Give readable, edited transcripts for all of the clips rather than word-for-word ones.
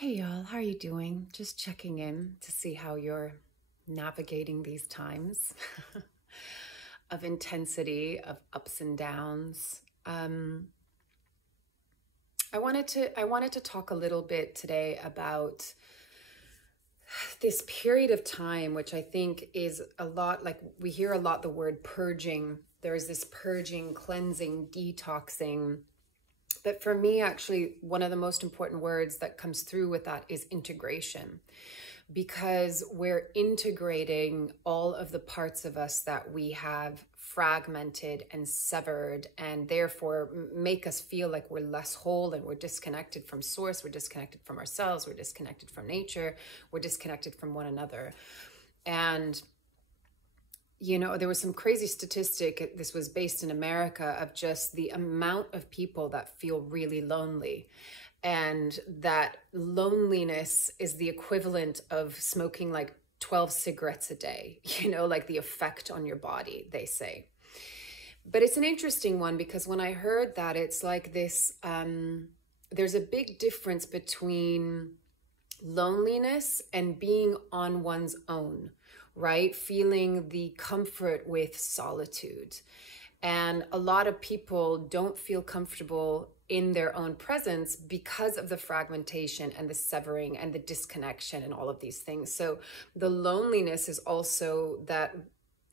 Hey y'all, how are you doing? Just checking in to see how you're navigating these times of intensity, of ups and downs. I wanted to talk a little bit today about this period of time, which I think is a lot like we hear a lot the word purging. There is this purging, cleansing, detoxing. But for me, actually, one of the most important words that comes through with that is integration, because we're integrating all of the parts of us that we have fragmented and severed, and therefore make us feel like we're less whole and we're disconnected from source, we're disconnected from ourselves, we're disconnected from nature, we're disconnected from one another. And there was some crazy statistic, this was based in America, of just the amount of people that feel really lonely. And that loneliness is the equivalent of smoking like 12 cigarettes a day, like the effect on your body, they say. But it's an interesting one because when I heard that, it's like this, there's a big difference between loneliness and being on one's own, right? Feeling the comfort with solitude. And a lot of people don't feel comfortable in their own presence because of the fragmentation and the severing and the disconnection and all of these things. So the loneliness is also that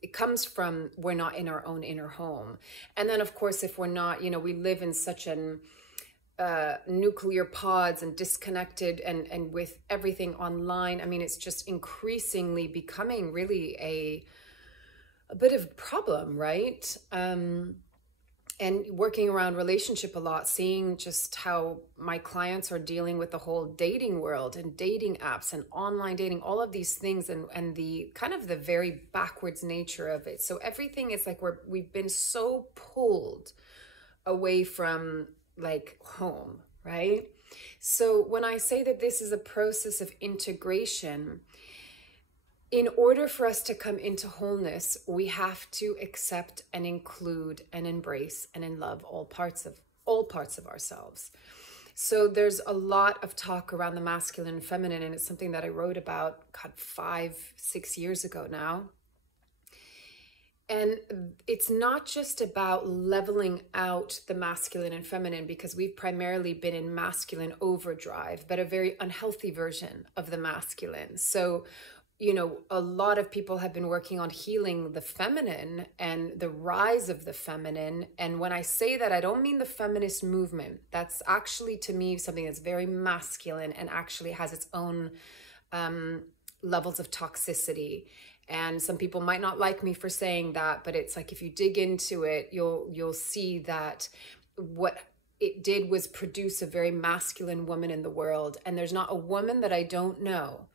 it comes from we're not in our own inner home. And then, of course, if we're not, we live in such an nuclear pods and disconnected and with everything online. I mean, it's just increasingly becoming really a bit of a problem, right? And working around relationship a lot, seeing just how my clients are dealing with the whole dating world and dating apps and online dating, all of these things, and the kind of the very backwards nature of it. So everything is like we've been so pulled away from like home, right? So when I say that this is a process of integration, in order for us to come into wholeness, we have to accept and include and embrace and in love all parts of ourselves. So there's a lot of talk around the masculine and feminine, and it's something that I wrote about, God, 5-6 years ago now. And it's not just about leveling out the masculine and feminine, because we've primarily been in masculine overdrive, but a very unhealthy version of the masculine. So, a lot of people have been working on healing the feminine and the rise of the feminine. And when I say that, I don't mean the feminist movement. That's actually, to me, something that's very masculine and actually has its own levels of toxicity. And some people might not like me for saying that, but it's like if you dig into it, you'll see that what it did was produce a very masculine woman in the world. And there's not a woman that I don't know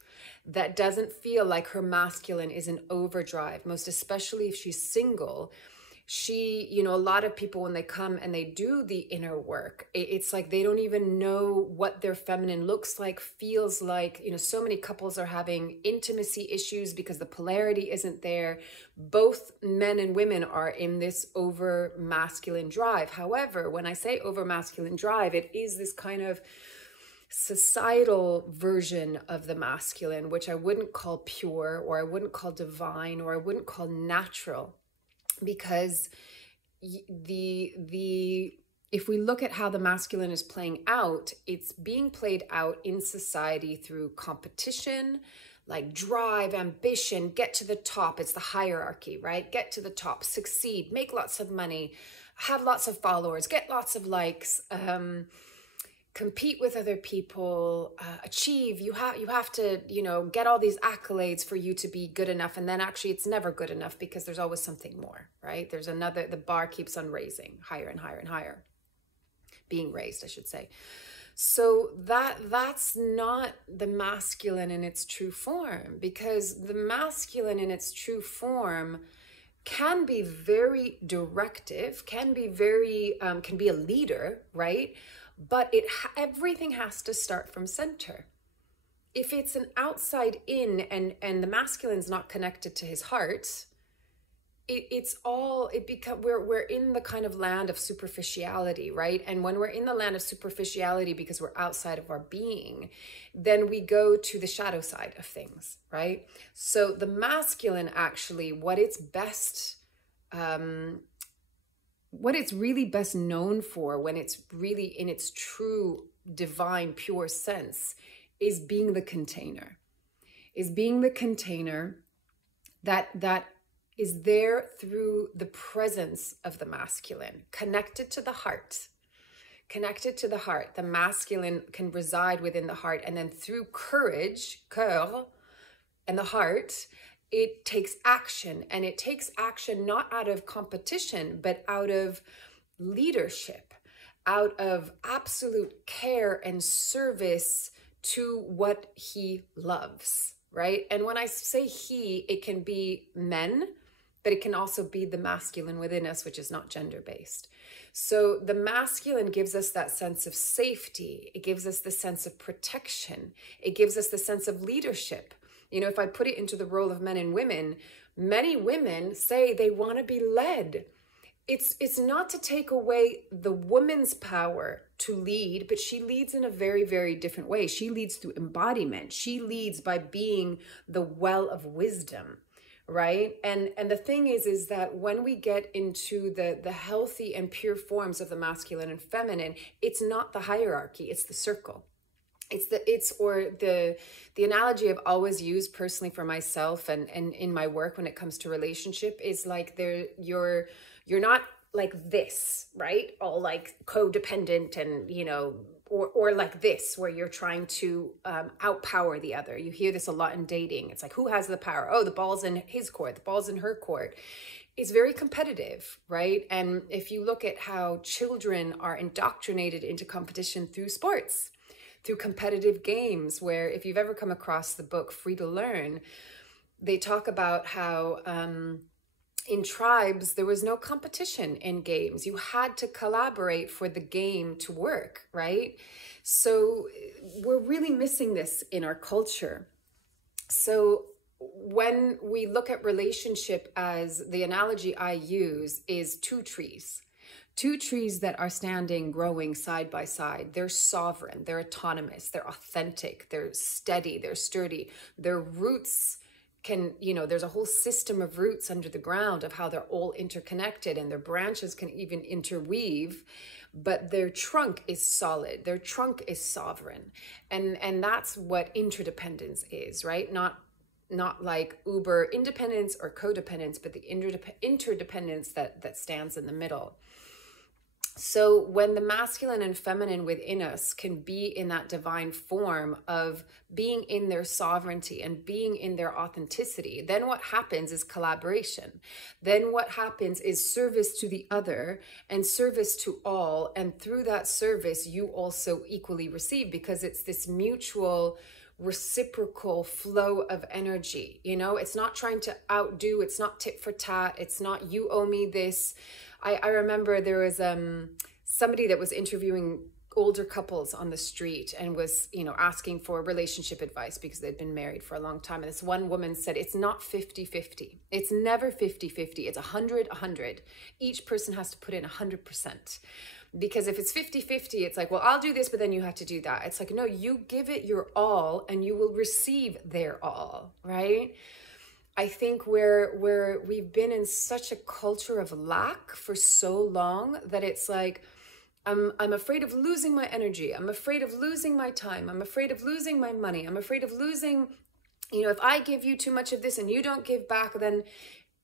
that doesn't feel like her masculine is in overdrive, most especially if she's single. A lot of people, when they come and they do the inner work, it's like they don't even know what their feminine looks like, feels like. So many couples are having intimacy issues because the polarity isn't there. Both men and women are in this over masculine drive. However, when I say over masculine drive, it is this kind of societal version of the masculine, which I wouldn't call pure, or I wouldn't call divine, or I wouldn't call natural. Because if we look at how the masculine is playing out, it's being played out in society through competition, like drive, ambition, get to the top. It's the hierarchy, right? Get to the top, succeed, make lots of money, have lots of followers, get lots of likes, compete with other people, achieve. You have to, get all these accolades for you to be good enough. And then actually it's never good enough, because there's always something more, right? The bar keeps on raising higher and higher and higher, being raised, I should say. So that's not the masculine in its true form, because the masculine in its true form can be very directive, can be a leader, right? But everything has to start from center. If it's an outside in and the masculine's not connected to his heart, we're in the kind of land of superficiality, right? And when we're in the land of superficiality because we're outside of our being, then we go to the shadow side of things, right? So the masculine, actually, what it's really best known for, when it's really in its true divine pure sense, is being the container. That is there through the presence of the masculine, connected to the heart. The masculine can reside within the heart, and then through courage, cœur, and the heart, it takes action. And it takes action not out of competition, but out of leadership, out of absolute care and service to what he loves, right? And when I say he, it can be men, but it can also be the masculine within us, which is not gender-based. So the masculine gives us that sense of safety. It gives us the sense of protection. It gives us the sense of leadership. You know, if I put it into the role of men and women, many women say they want to be led. It's not to take away the woman's power to lead, but she leads in a very, very different way. She leads through embodiment. She leads by being the well of wisdom, right? And the thing is that when we get into the healthy and pure forms of the masculine and feminine, it's not the hierarchy, it's the circle. The analogy I've always used personally for myself and in my work when it comes to relationship is like you're not like this, right? All like codependent and, you know, or like this, where you're trying to outpower the other. You hear this a lot in dating. It's like, who has the power? Oh, the ball's in his court, the ball's in her court. It's very competitive, right? And if you look at how children are indoctrinated into competition through sports, through competitive games, where if you've ever come across the book Free to Learn, they talk about how in tribes, there was no competition in games. You had to collaborate for the game to work, right? So we're really missing this in our culture. So when we look at relationship, as the analogy I use is two trees that are standing, growing side by side. They're sovereign, they're autonomous, they're authentic, they're steady, they're sturdy. Their roots can, you know, there's a whole system of roots under the ground of how they're all interconnected, and their branches can even interweave, but their trunk is solid. Their trunk is sovereign. And that's what interdependence is, right? Not like uber independence or codependence, but the interdependence that stands in the middle. So when the masculine and feminine within us can be in that divine form of being in their sovereignty and being in their authenticity, then what happens is collaboration. Then what happens is service to the other and service to all. And through that service, you also equally receive, because it's this mutual reciprocal flow of energy. You know, it's not trying to outdo, it's not tit for tat, it's not you owe me this. I remember there was somebody that was interviewing older couples on the street and was, you know, asking for relationship advice because they'd been married for a long time. And this one woman said, it's not 50-50. It's never 50-50. It's 100-100. Each person has to put in 100%. Because if it's 50-50, it's like, well, I'll do this, but then you have to do that. It's like, no, you give it your all and you will receive their all, right? I think we've been in such a culture of lack for so long that it's like, I'm afraid of losing my energy. I'm afraid of losing my time. I'm afraid of losing my money. I'm afraid of losing, you know, if I give you too much of this and you don't give back, then,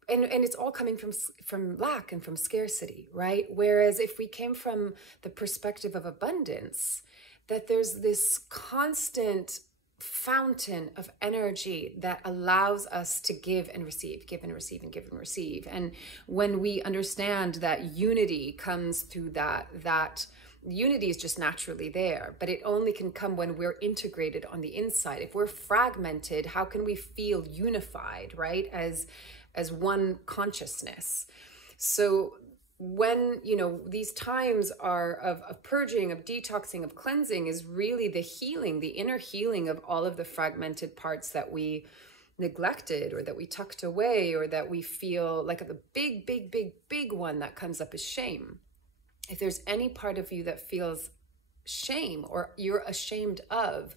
and it's all coming from lack and from scarcity, right? Whereas if we came from the perspective of abundance, that there's this constant fountain of energy that allows us to give and receive, give and receive, and give and receive. And when we understand that unity comes through that unity is just naturally there, but it only can come when we're integrated on the inside. If we're fragmented, how can we feel unified, right? As one consciousness. So when, you know, these times are of purging, of detoxing, of cleansing, is really the healing, the inner healing of all of the fragmented parts that we neglected, or that we tucked away, or that we feel like the big one that comes up is shame. If there's any part of you that feels shame or you're ashamed of,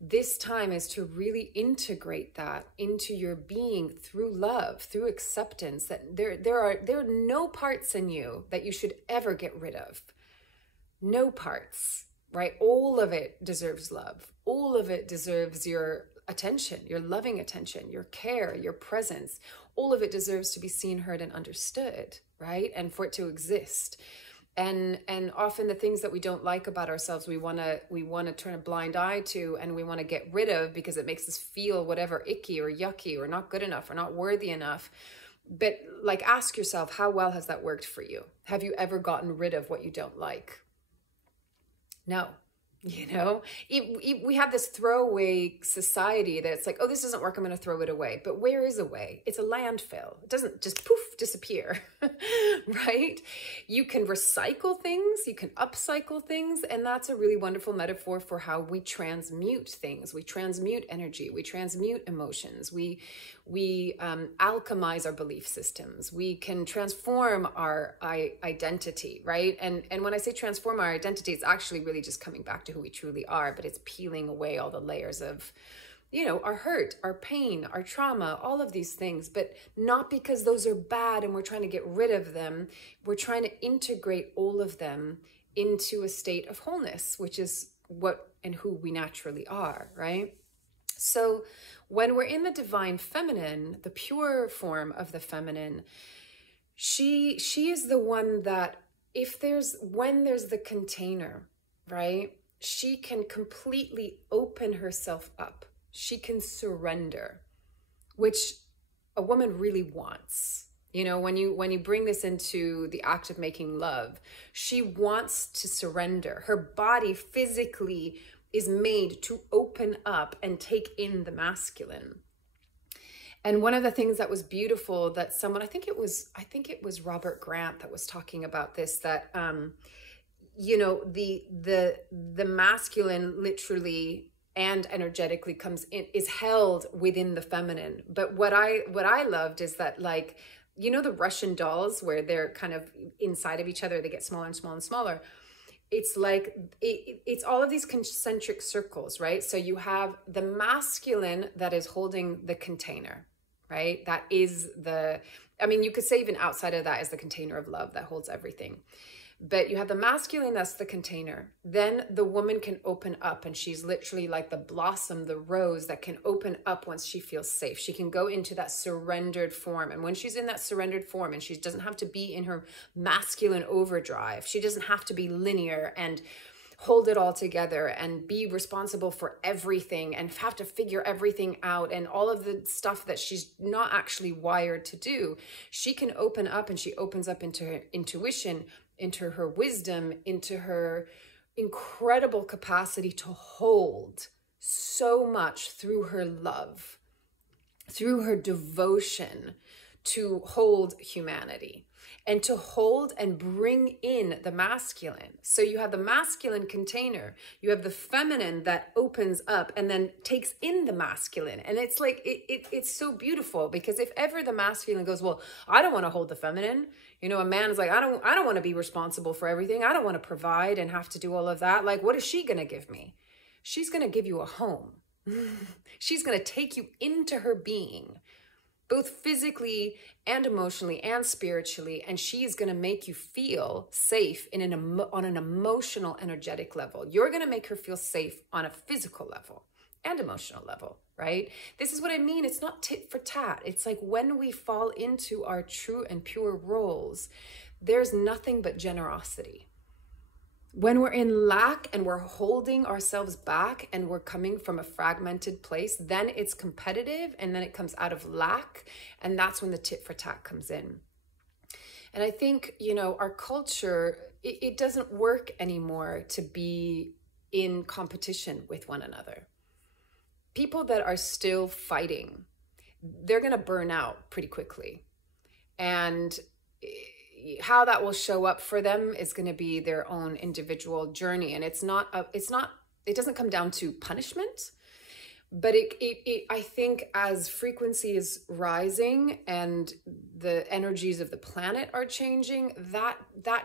this time is to really integrate that into your being through love, through acceptance, that there are no parts in you that you should ever get rid of. No parts, right? All of it deserves love. All of it deserves your attention, your loving attention, your care, your presence. All of it deserves to be seen, heard, and understood, right? And for it to exist. And often the things that we don't like about ourselves, we want to turn a blind eye to, and we want to get rid of because it makes us feel whatever icky or yucky or not good enough or not worthy enough. But like, ask yourself, how well has that worked for you? Have you ever gotten rid of what you don't like? No. You know, we have this throwaway society that's like, oh, this doesn't work, I'm going to throw it away. But where is a way? It's a landfill. It doesn't just poof, disappear, right? You can recycle things, you can upcycle things. And that's a really wonderful metaphor for how we transmute things. We transmute energy, we transmute emotions, we alchemize our belief systems. We can transform our identity, right? And when I say transform our identity, it's actually really just coming back to who we truly are, but it's peeling away all the layers of, you know, our hurt, our pain, our trauma, all of these things, but not because those are bad and we're trying to get rid of them. We're trying to integrate all of them into a state of wholeness, which is what and who we naturally are, right? So when we're in the divine feminine, the pure form of the feminine, she is the one that when there's the container, right? She can completely open herself up. She can surrender, which a woman really wants. You know, when you bring this into the act of making love, she wants to surrender. Her body physically is made to open up and take in the masculine. And one of the things that was beautiful that someone, I think it was Robert Grant that was talking about this, that you know, the masculine literally and energetically is held within the feminine. But what I loved is that, like, you know, the Russian dolls where they're kind of inside of each other, they get smaller and smaller and smaller. It's like, it's all of these concentric circles, right? So you have the masculine that is holding the container, right? That is you could say even outside of that is the container of love that holds everything. But you have the masculine, that's the container. Then the woman can open up, and she's literally like the blossom, the rose that can open up once she feels safe. She can go into that surrendered form. And when she's in that surrendered form, and she doesn't have to be in her masculine overdrive, she doesn't have to be linear and hold it all together and be responsible for everything and have to figure everything out and all of the stuff that she's not actually wired to do. She can open up, and she opens up into her intuition, into her wisdom, into her incredible capacity to hold so much through her love, through her devotion to hold humanity and to hold and bring in the masculine. So you have the masculine container, you have the feminine that opens up and then takes in the masculine. And it's like, it's so beautiful, because if ever the masculine goes, well, I don't want to hold the feminine. You know, a man is like, I don't want to be responsible for everything. I don't want to provide and have to do all of that. Like, what is she going to give me? She's going to give you a home. She's going to take you into her being, both physically and emotionally and spiritually. And she is going to make you feel safe on an emotional, energetic level. You're going to make her feel safe on a physical level and emotional level, right? This is what I mean. It's not tit for tat. It's like when we fall into our true and pure roles, there's nothing but generosity. When we're in lack and we're holding ourselves back and we're coming from a fragmented place, then it's competitive, and then it comes out of lack. And that's when the tit for tat comes in. And I think, you know, our culture, it doesn't work anymore to be in competition with one another. People that are still fighting, they're going to burn out pretty quickly. And how that will show up for them is going to be their own individual journey. And it doesn't come down to punishment, But I think as frequency is rising and the energies of the planet are changing, that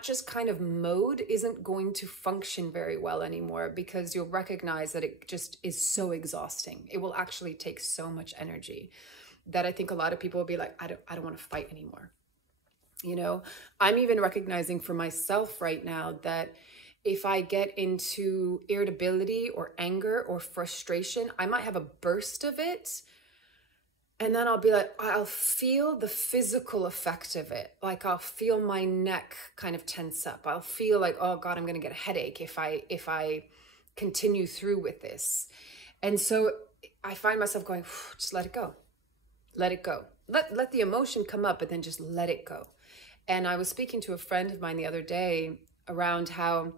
just kind of mode isn't going to function very well anymore, because you'll recognize that it just is so exhausting. It will actually take so much energy that I think a lot of people will be like, I don't want to fight anymore. You know, I'm even recognizing for myself right now that if I get into irritability or anger or frustration, I might have a burst of it. And then I'll be like, I'll feel the physical effect of it. Like I'll feel my neck kind of tense up. I'll feel like, oh God, I'm going to get a headache if I continue through with this. And so I find myself going, just let it go. Let it go. Let the emotion come up, but then just let it go. And I was speaking to a friend of mine the other day around how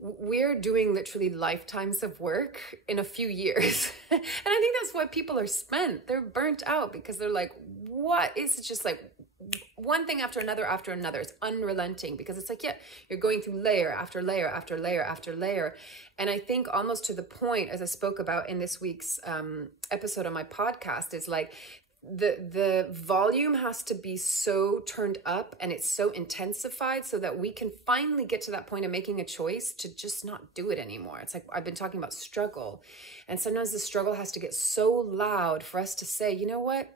we're doing literally lifetimes of work in a few years. And I think that's why people are spent. They're burnt out because they're like, what is it? Just like one thing after another after another. It's unrelenting because it's like, yeah, you're going through layer after layer after layer after layer. And I think almost to the point, as I spoke about in this week's episode on my podcast, is like, the volume has to be so turned up and it's so intensified so that we can finally get to that point of making a choice to just not do it anymore. It's like I've been talking about struggle, and sometimes the struggle has to get so loud for us to say, you know what,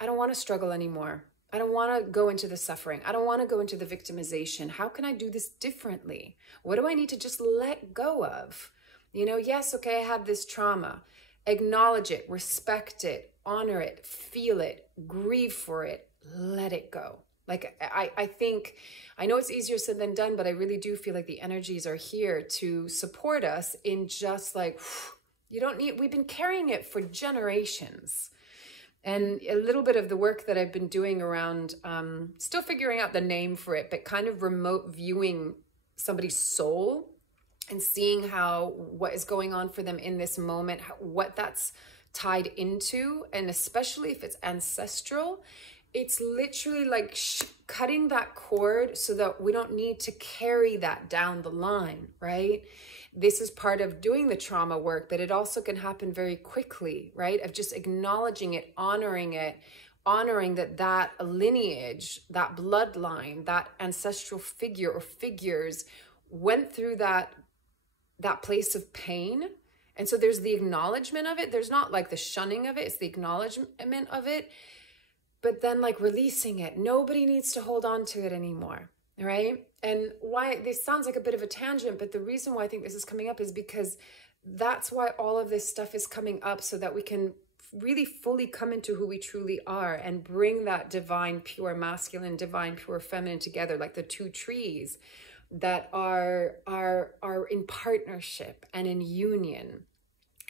I don't want to struggle anymore. I don't want to go into the suffering. I don't want to go into the victimization. How can I do this differently? What do I need to just let go of? You know, yes, okay, I have this trauma. Acknowledge it, respect it, honor it, feel it, grieve for it, let it go. Like, I think, I know it's easier said than done, but I really do feel like the energies are here to support us in just like, you don't need, we've been carrying it for generations. And a little bit of the work that I've been doing around, still figuring out the name for it, but kind of remote viewing somebody's soul and seeing how, what is going on for them in this moment, what that's tied into, and especially if it's ancestral, it's literally like cutting that cord so that we don't need to carry that down the line, right? This is part of doing the trauma work, but it also can happen very quickly, right? Of just acknowledging it, honoring that lineage, that bloodline, that ancestral figure or figures went through that place of pain. And so there's the acknowledgement of it. There's not like the shunning of it. It's the acknowledgement of it. But then like releasing it. Nobody needs to hold on to it anymore. Right? And why this sounds like a bit of a tangent, but the reason why I think this is coming up is because that's why all of this stuff is coming up, so that we can really fully come into who we truly are and bring that divine, pure masculine, divine, pure feminine together, like the two trees that are in partnership and in union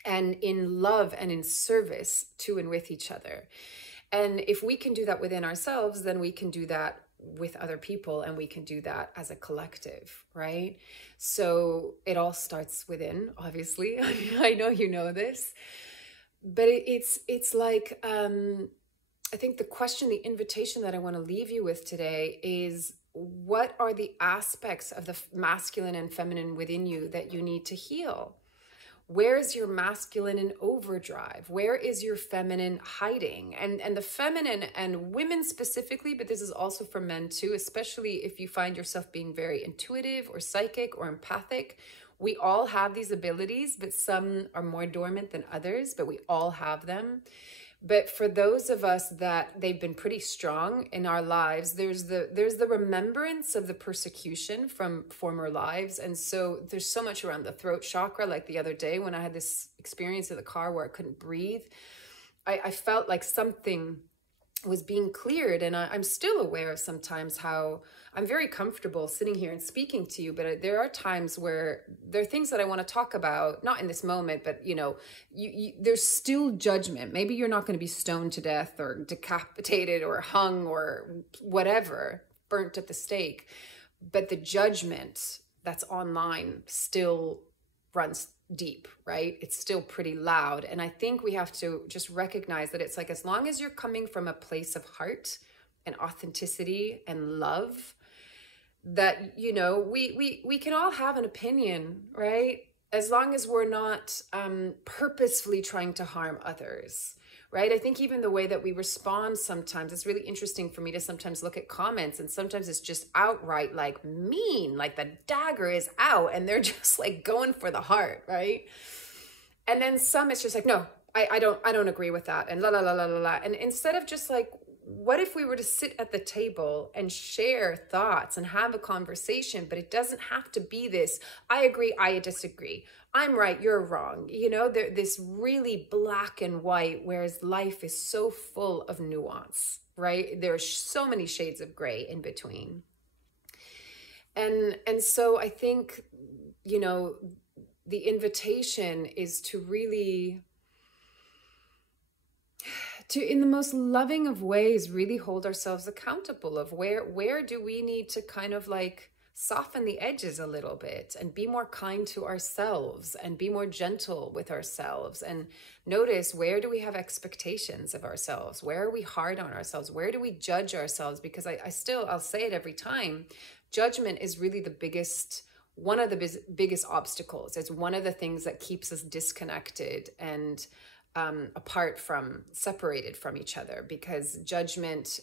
and in love and in service to and with each other. And if we can do that within ourselves, then we can do that with other people, and we can do that as a collective, right? So it all starts within, obviously. I know you know this, but it's like, I think the question, the invitation that I want to leave you with today is, what are the aspects of the masculine and feminine within you that you need to heal? Where is your masculine in overdrive? Where is your feminine hiding? And the feminine, and women specifically, but this is also for men too, especially if you find yourself being very intuitive or psychic or empathic. We all have these abilities, but some are more dormant than others, but we all have them. But for those of us that they've been pretty strong in our lives, there's the remembrance of the persecution from former lives. And so there's so much around the throat chakra. Like the other day when I had this experience in the car where I couldn't breathe, I felt like something was being cleared. And I'm still aware of sometimes how I'm very comfortable sitting here and speaking to you, but there are times where there are things that I want to talk about, not in this moment, but you know, there's still judgment. Maybe you're not going to be stoned to death or decapitated or hung or whatever, burnt at the stake, but the judgment that's online still runs deep, right? It's still pretty loud. And I think we have to just recognize that it's like, as long as you're coming from a place of heart and authenticity and love, that, you know, we can all have an opinion, right? as long as we're not purposefully trying to harm others, right? I think even the way that we respond sometimes, it's really interesting for me to sometimes look at comments, and sometimes it's just outright like mean, like the dagger is out and they're just like going for the heart, right? And then some, it's just like, no, I don't agree with that, and la la la la la la. And instead of just like, what if we were to sit at the table and share thoughts and have a conversation? But it doesn't have to be this, I agree, I disagree, I'm right, you're wrong. You know, this really black and white, whereas life is so full of nuance, right? There's so many shades of gray in between. And so I think, you know, the invitation is to really, to, in the most loving of ways, really hold ourselves accountable of where do we need to kind of like soften the edges a little bit and be more kind to ourselves and be more gentle with ourselves, and notice, where do we have expectations of ourselves? Where are we hard on ourselves? Where do we judge ourselves? Because I'll say it every time, judgment is really the biggest, one of the biggest obstacles. It's one of the things that keeps us disconnected and apart from, separated from each other, because judgment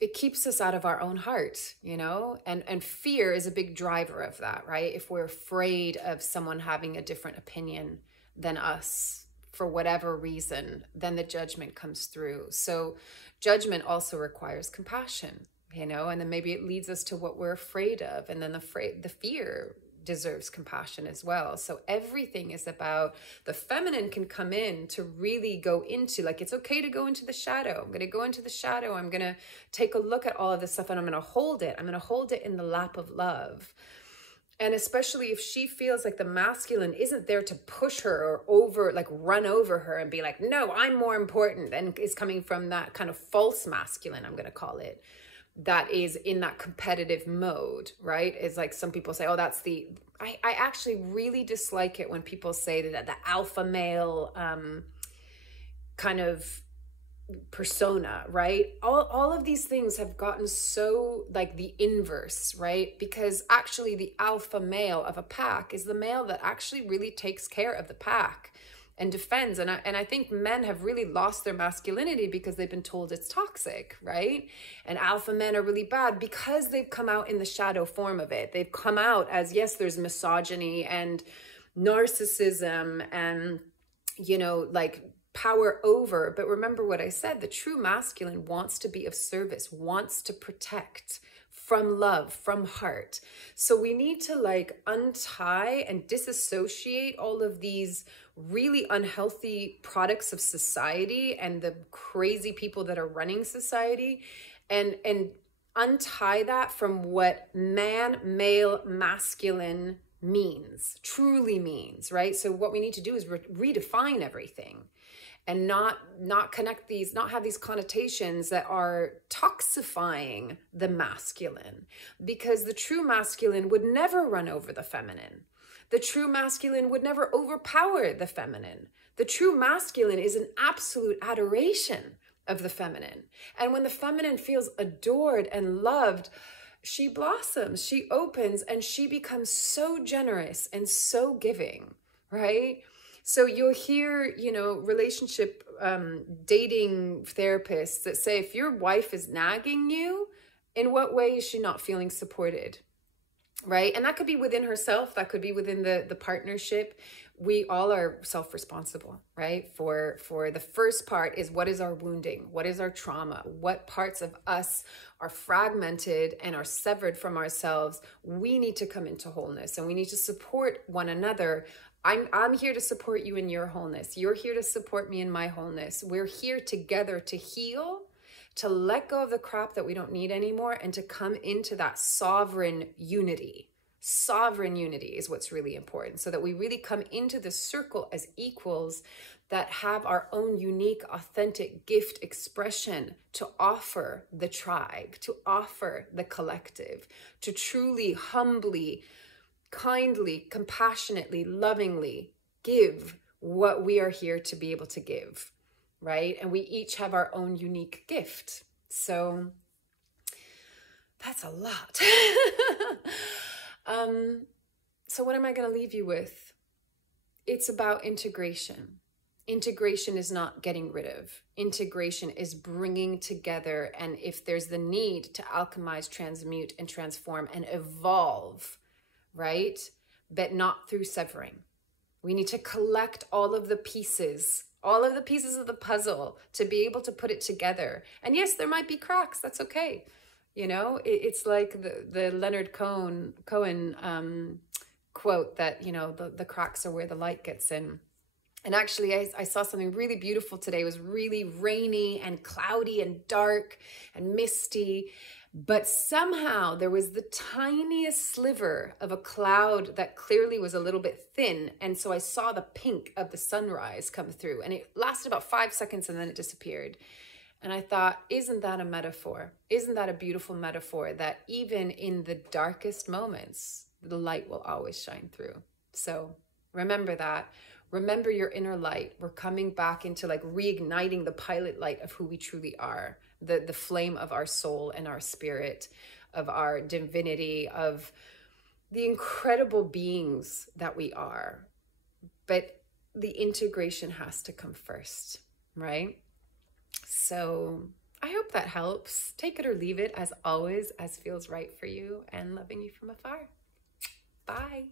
it keeps us out of our own heart, you know, and fear is a big driver of that, right? If we're afraid of someone having a different opinion than us for whatever reason, then the judgment comes through. So judgment also requires compassion, you know, and then maybe it leads us to what we're afraid of, and then the fear deserves compassion as well. So everything is about, the feminine can come in to really go into, like, it's okay to go into the shadow. I'm going to go into the shadow. I'm going to take a look at all of this stuff, and I'm going to hold it. I'm going to hold it in the lap of love. And especially if she feels like the masculine isn't there to push her or over, like run over her and be like, no, I'm more important, and is coming from that kind of false masculine, I'm going to call it, that is in that competitive mode, right? It's like some people say, oh, that's the, I actually really dislike it when people say that the alpha male kind of persona, right? All of these things have gotten so like the inverse, right? Because actually the alpha male of a pack is the male that actually really takes care of the pack and defends. And I think men have really lost their masculinity because they've been told it's toxic, right? And alpha men are really bad because they've come out in the shadow form of it. They've come out as, yes, there's misogyny and narcissism and, you know, like power over. But remember what I said, the true masculine wants to be of service, wants to protect from love, from heart. So we need to like untie and disassociate all of these really unhealthy products of society and the crazy people that are running society, and untie that from what male, masculine means, truly means, right? So what we need to do is redefine everything, and not connect these, not have these connotations that are toxifying the masculine, because the true masculine would never run over the feminine. The true masculine would never overpower the feminine. The true masculine is an absolute adoration of the feminine. And when the feminine feels adored and loved, she blossoms, she opens, and she becomes so generous and so giving, right? So you'll hear, you know, relationship dating therapists that say, if your wife is nagging you, in what way is she not feeling supported? Right? And that could be within herself. That could be within the partnership. We all are self-responsible, right? For the first part is, what is our wounding? What is our trauma? What parts of us are fragmented and are severed from ourselves? We need to come into wholeness, and we need to support one another. I'm here to support you in your wholeness. You're here to support me in my wholeness. We're here together to heal, to let go of the crap that we don't need anymore, and to come into that sovereign unity. Sovereign unity is what's really important, so that we really come into the circle as equals that have our own unique, authentic gift expression to offer the tribe, to offer the collective, to truly, humbly, kindly, compassionately, lovingly give what we are here to be able to give. Right? And we each have our own unique gift. So that's a lot. So what am I going to leave you with? It's about integration. Integration is not getting rid of. Integration is bringing together. And if there's the need to alchemize, transmute, and transform and evolve, right? But not through severing. We need to collect all of the pieces of the puzzle to be able to put it together. And yes, there might be cracks. That's okay. You know, it's like the Leonard Cohen quote that, you know, the cracks are where the light gets in. And actually, I saw something really beautiful today. It was really rainy and cloudy and dark and misty. But somehow there was the tiniest sliver of a cloud that clearly was a little bit thin. And so I saw the pink of the sunrise come through. And it lasted about 5 seconds and then it disappeared. And I thought, isn't that a metaphor? Isn't that a beautiful metaphor that even in the darkest moments, the light will always shine through? So remember that. Remember your inner light. We're coming back into like reigniting the pilot light of who we truly are, the flame of our soul and our spirit, of our divinity, of the incredible beings that we are. But the integration has to come first, right? So I hope that helps. Take it or leave it, as always, as feels right for you, and loving you from afar. Bye.